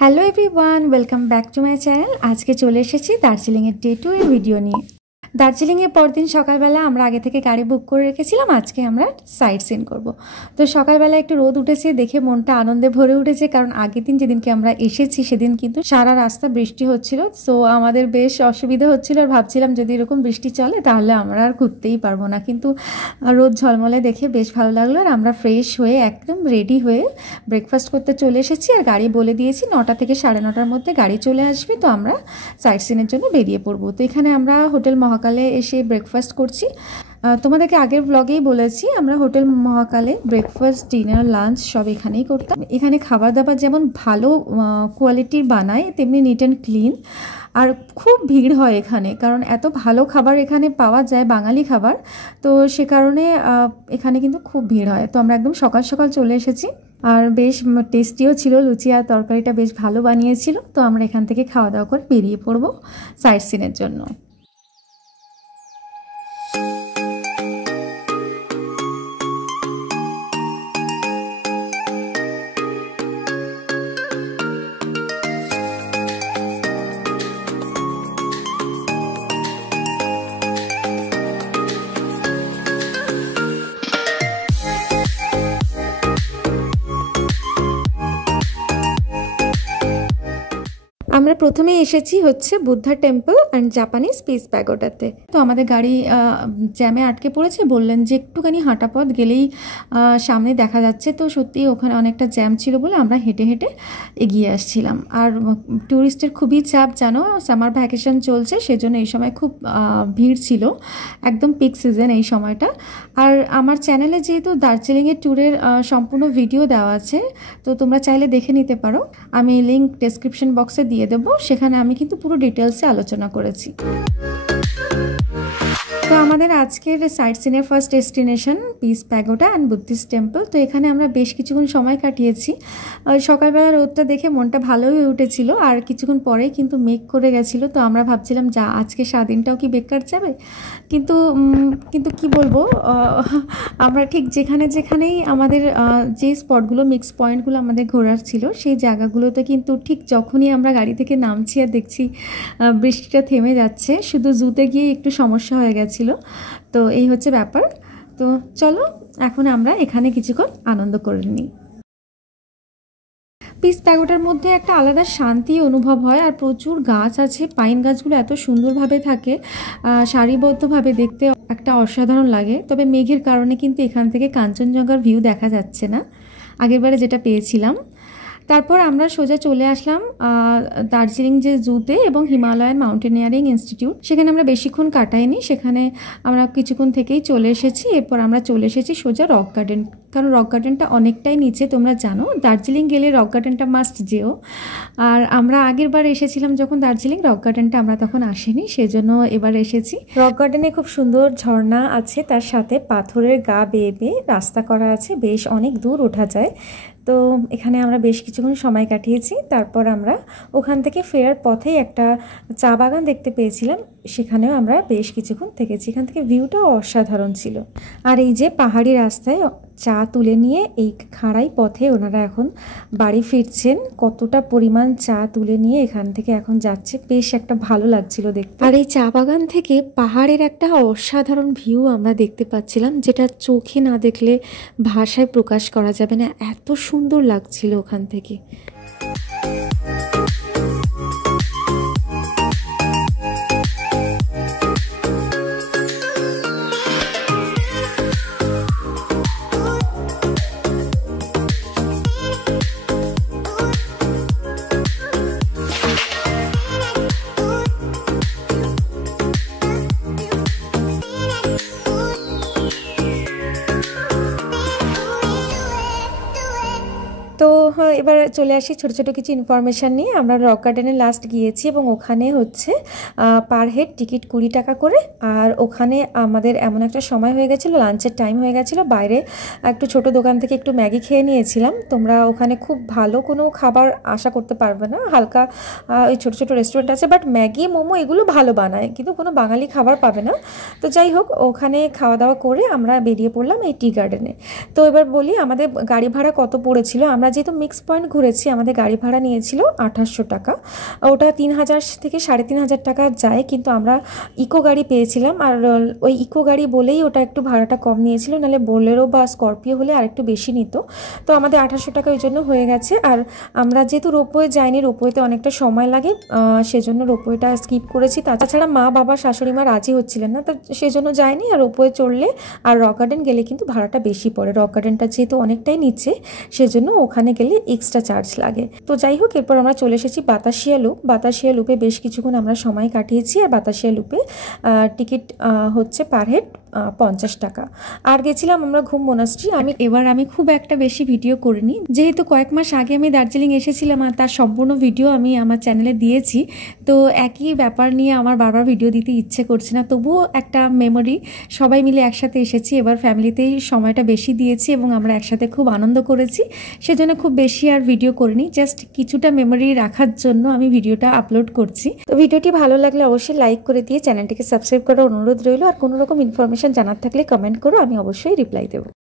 Hello everyone, welcome back to my channel. আজকে চলে এসেছি দার্জিলিংয়ের ডে 2 এর ভিডিও নিয়ে। দার্জিলিংয়ের পরদিন সকালবেলা আমরা আগে থেকে গাড়ি বুক করে রেখেছিলাম। আজকে আমরা সাইট সিন করব। তো সকালবেলা একটু রোদ উঠেছে দেখে মনটা আনন্দে ভরে উঠেছে, কারণ আগের দিন যেদিনকে আমরা এসেছি সেদিন কিন্তু সারা রাস্তা বৃষ্টি হচ্ছিল। সো আমাদের বেশ অসুবিধা হচ্ছিল, আর ভাবছিলাম যদি এরকম বৃষ্টি চলে তাহলে আমরা আর ঘুরতেই পারবো না। কিন্তু রোদ ঝলমলে দেখে বেশ ভালো লাগলো, আর আমরা ফ্রেশ হয়ে একদম রেডি হয়ে ব্রেকফাস্ট করতে চলে এসেছি। আর গাড়ি বলে দিয়েছি 9টা থেকে 9:30টার মধ্যে গাড়ি চলে আসবে, তো আমরা সাইট সিনের জন্য বেরিয়ে পড়বো। তো এখানে আমরা হোটেল মহাকালে এসে ব্রেকফাস্ট করছি। তোমাদেরকে আগের ব্লগেই বলেছি আমরা হোটেল মহাকালে ব্রেকফাস্ট, ডিনার, লাঞ্চ সব এখানেই করতাম। এখানে খাবার দাবার যেমন ভালো কোয়ালিটির বানায়, তেমনি নিট অ্যান্ড ক্লিন। আর খুব ভিড় হয় এখানে, কারণ এত ভালো খাবার এখানে পাওয়া যায়, বাঙালি খাবার। তো সে কারণে এখানে কিন্তু খুব ভিড় হয়। তো আমরা একদম সকাল সকাল চলে এসেছি, আর বেশ টেস্টিও ছিল। লুচি আর তরকারিটা বেশ ভালো বানিয়েছিল। তো আমরা এখান থেকে খাওয়া দাওয়া করে বেরিয়ে পড়বো সাইট সিনের জন্য। আমরা প্রথমে এসেছি হচ্ছে Buddha temple and Japanese peace প্যাগোডাতে। তো আমাদের গাড়ি জ্যামে আটকে পড়েছে, বললেন যে একটুখানি হাঁটা পথ গেলেই সামনে দেখা যাচ্ছে। তো সত্যি ওখানে অনেকটা জ্যাম ছিল বলে আমরা হেঁটে হেঁটে এগিয়ে আসছিলাম। আর ট্যুরিস্টের খুবই চাপ, জানো, সামার ভ্যাকেশন চলছে, সেজন্য এই সময় খুব ভিড় ছিল, একদম পিক সিজন এই সময়টা। আর আমার চ্যানেলে যেহেতু দার্জিলিংয়ের ট্যুরের সম্পূর্ণ ভিডিও দেওয়া আছে, তো তোমরা চাইলে দেখে নিতে পারো। আমি লিঙ্ক ডেসক্রিপশন বক্সে দিয়ে দেবো, সেখানে আমি কিন্তু পুরো ডিটেলসে আলোচনা করেছি। তো আমাদের আজকের সাইট সিনের first destination piece pagoda and Buddhist temple. তো এখানে আমরা বেশ কিছুক্ষণ সময় কাটিয়েছি। সকালবেলা রোদটা দেখে মনটা ভালো হয়ে উঠেছিল, আর কিছুক্ষণ পরেই কিন্তু মেঘ করে গেছিলো। তো আমরা ভাবছিলাম যা আজকে সারাদিনটাও কি বেকার যাবে। কিন্তু কি বলবো, আমরা ঠিক যেখানেই আমাদের যে স্পটগুলো, মিক্স পয়েন্টগুলো আমাদের ঘোরার ছিল, সেই জায়গাগুলোতে কিন্তু ঠিক যখনই আমরা গাড়ি থেকে নামছি আর দেখছি বৃষ্টিটা থেমে যাচ্ছে, শুধু জুতে গিয়ে একটু সমস্যা হয়ে গেছিলো। তো এই হচ্ছে ব্যাপার। তো চলো এখন আমরা এখানে কিছুক্ষণ আনন্দ করে নিই। পিস প্যাগোডার মধ্যে একটা আলাদা শান্তি অনুভব হয়, আর প্রচুর গাছ আছে। পাইন গাছগুলো এত সুন্দরভাবে থাকে, সারিবদ্ধভাবে, দেখতে একটা অসাধারণ লাগে। তবে মেঘের কারণে কিন্তু এখান থেকে কাঞ্চনজঙ্ঘার ভিউ দেখা যাচ্ছে না, আগেরবারে যেটা পেয়েছিলাম। তারপর আমরা সোজা চলে আসলাম দার্জিলিং যে জুতে এবং হিমালয়ান মাউন্টেনিয়ারিং ইনস্টিটিউট। সেখানে আমরা বেশিক্ষণ কাটাইনি, সেখানে আমরা কিছুক্ষণ থেকেই চলে এসেছি। এরপর আমরা চলে এসেছি সোজা রক গার্ডেন, কারণ রক গার্ডেনটা অনেকটাই নিচে। তোমরা জানো দার্জিলিং গেলে রক গার্ডেনটা মাস্ট যেও। আর আমরা আগের বার এসেছিলাম যখন দার্জিলিং, রক গার্ডেনটা আমরা তখন আসিনি, সেজন্য এবার এসেছি। রক গার্ডেনে খুব সুন্দর ঝর্ণা আছে, তার সাথে পাথরের গা বেয়ে বেয়ে রাস্তা করা আছে, বেশ অনেক দূর ওঠা যায়। তো এখানে আমরা বেশ কিছুক্ষণ সময় কাটিয়েছি। তারপর আমরা ওখান থেকে ফেরার পথেই একটা চা বাগান দেখতে পেয়েছিলাম, সেখানেও আমরা বেশ কিছুক্ষণ থেকেছি। এখান থেকে ভিউটাও অসাধারণ ছিল। আর এই যে পাহাড়ি রাস্তায় চা তুলে নিয়ে এই খাড়াই পথে ওনারা এখন বাড়ি ফিরছেন। কতটা পরিমাণ চা তুলে নিয়ে এখান থেকে এখন যাচ্ছে, বেশ একটা ভালো লাগছিল দেখতে। আর এই চা বাগান থেকে পাহাড়ের একটা অসাধারণ ভিউ আমরা দেখতে পাচ্ছিলাম, যেটা চোখে না দেখলে ভাষায় প্রকাশ করা যাবে না, এত সুন্দর লাগছিল ওখান থেকে। তো এবার চলে আসি ছোটো ছোটো কিছু ইনফরমেশান নিয়ে। আমরা রক গার্ডেনে লাস্ট গিয়েছি, এবং ওখানে হচ্ছে পার হেড টিকিট 20 টাকা করে। আর ওখানে আমাদের এমন একটা সময় হয়ে গেছিলো, লাঞ্চের টাইম হয়ে গেছিলো, বাইরে একটু ছোট দোকান থেকে একটু ম্যাগি খেয়ে নিয়েছিলাম। তোমরা ওখানে খুব ভালো কোনো খাবার আশা করতে পারবে না, হালকা ওই ছোটো ছোটো রেস্টুরেন্ট আছে, বাট ম্যাগি, মোমো এগুলো ভালো বানায়, কিন্তু কোনো বাঙালি খাবার পাবে না। তো যাই হোক, ওখানে খাওয়া দাওয়া করে আমরা বেরিয়ে পড়লাম এই টি গার্ডেনে। তো এবার বলি আমাদের গাড়ি ভাড়া কত পড়েছিল। আমরা যেহেতু মিক্স পয়েন্ট ঘুরেছি। আমাদের গাড়ি ভাড়া নিয়েছিল 2800 টাকা। ওটা 3000 থেকে 3500 টাকা যায়, কিন্তু আমরা ইকো গাড়ি পেয়েছিলাম। আর ওই ইকো গাড়ি বলেই ওটা একটু ভাড়াটা কম নিয়েছিল, নাহলে বোলেরো বা স্করপিও হলে আরেকটু বেশি নিত। তো আমাদের 2800 টাকা ওই জন্য হয়ে গেছে। আর আমরা যেহেতু রোপওয়ে যাইনি, রোপওয়েতে অনেকটা সময় লাগে, সেজন্য রোপওয়েটা স্কিপ করেছি। তাছাড়া মা, বাবা, শাশুড়ি মা রাজি হচ্ছিলেন না, তো সেজন্য যায়নি। আর রোপওয়ে চড়লে আর রক গার্ডেন গেলে কিন্তু ভাড়াটা বেশি পড়ে। রক গার্ডেনটা যেহেতু অনেকটাই নিচে, সেজন্য ওখানে গেলে এক্সট্রা চার্জ লাগে। তো যাই হোক, এরপর আমরা চলে এসেছি বাতাসিয়া লুপ। বাতাসিয়া লুপে বেশ কিছুক্ষণ আমরা সময় কাটিয়েছি। আর বাতাসিয়া লুপে টিকিট হচ্ছে পার হেড 50 টাকা। আর গেছিলাম আমরা ঘুম মোনাস্ট্রি। আমি খুব একটা বেশি ভিডিও করিনি, যেহেতু কয়েক মাস আগে আমি দার্জিলিং এসেছিলাম, আর তার সম্পূর্ণ ভিডিও আমি আমার চ্যানেলে দিয়েছি। তো একই ব্যাপার নিয়ে আমার বারবার ভিডিও দিতে ইচ্ছে করছে না, তবুও একটা মেমোরি, সবাই মিলে একসাথে এসেছি। এবার ফ্যামিলিতেই সময়টা বেশি দিয়েছি এবং আমরা একসাথে খুব আনন্দ করেছি, সেজন্য খুব বেশি আর ভিডিও করিনি। জাস্ট কিছুটা মেমোরি রাখার জন্য আমি ভিডিওটা আপলোড করছি। তো ভিডিওটি ভালো লাগলে অবশ্যই লাইক করে দিয়ে চ্যানেলটিকে সাবস্ক্রাইব করার অনুরোধ রইল। আর কোনো রকম ইনফরমেশন জানার থাকলে কমেন্ট করো, আমি অবশ্যই রিপ্লাই দেবো।